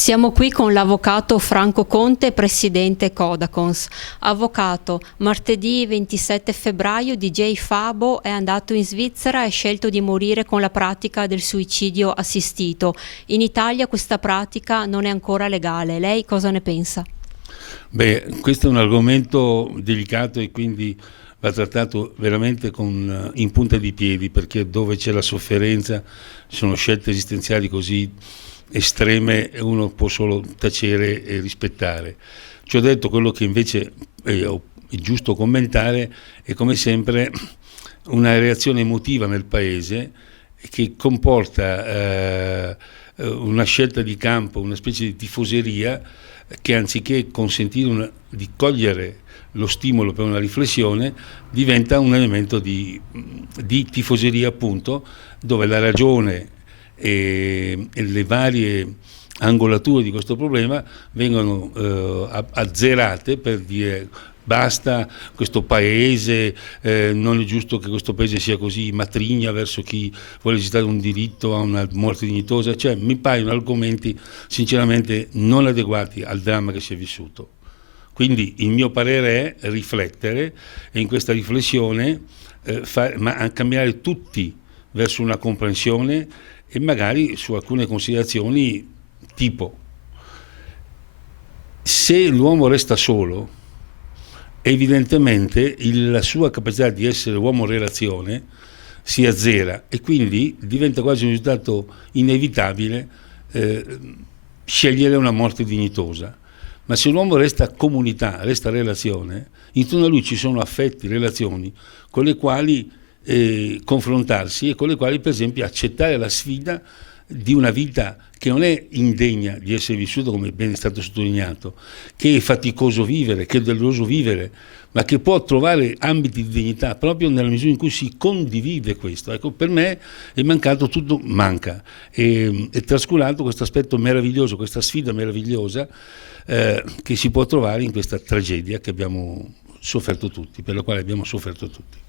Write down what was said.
Siamo qui con l'avvocato Franco Conte, presidente Codacons. Avvocato, martedì 27 febbraio DJ Fabo è andato in Svizzera e ha scelto di morire con la pratica del suicidio assistito. In Italia questa pratica non è ancora legale. Lei cosa ne pensa? Beh, questo è un argomento delicato e quindi va trattato veramente in punta di piedi, perché dove c'è la sofferenza ci sono scelte esistenziali così estreme e uno può solo tacere e rispettare. Ci ho detto quello che invece è giusto commentare è, come sempre, una reazione emotiva nel paese che comporta una scelta di campo, una specie di tifoseria che, anziché consentire di cogliere lo stimolo per una riflessione, diventa un elemento di tifoseria, appunto, dove la ragione e le varie angolature di questo problema vengono azzerate per dire basta, questo paese, non è giusto che questo paese sia così matrigna verso chi vuole esercitare un diritto a una morte dignitosa. Cioè, mi paiono argomenti sinceramente non adeguati al dramma che si è vissuto. Quindi il mio parere è riflettere e in questa riflessione cambiare tutti verso una comprensione e magari su alcune considerazioni, tipo: se l'uomo resta solo, evidentemente la sua capacità di essere uomo relazione si azzera e quindi diventa quasi un risultato inevitabile scegliere una morte dignitosa. Ma se l'uomo resta comunità, resta relazione, intorno a lui ci sono affetti, relazioni con le quali confrontarsi e con le quali, per esempio, accettare la sfida di una vita che non è indegna di essere vissuta, come ben è stato sottolineato, che è faticoso vivere, che è doloroso vivere, ma che può trovare ambiti di dignità proprio nella misura in cui si condivide questo. Ecco, per me è mancato tutto, manca, è trascurato questo aspetto meraviglioso, questa sfida meravigliosa che si può trovare in questa tragedia che abbiamo sofferto tutti, per la quale abbiamo sofferto tutti.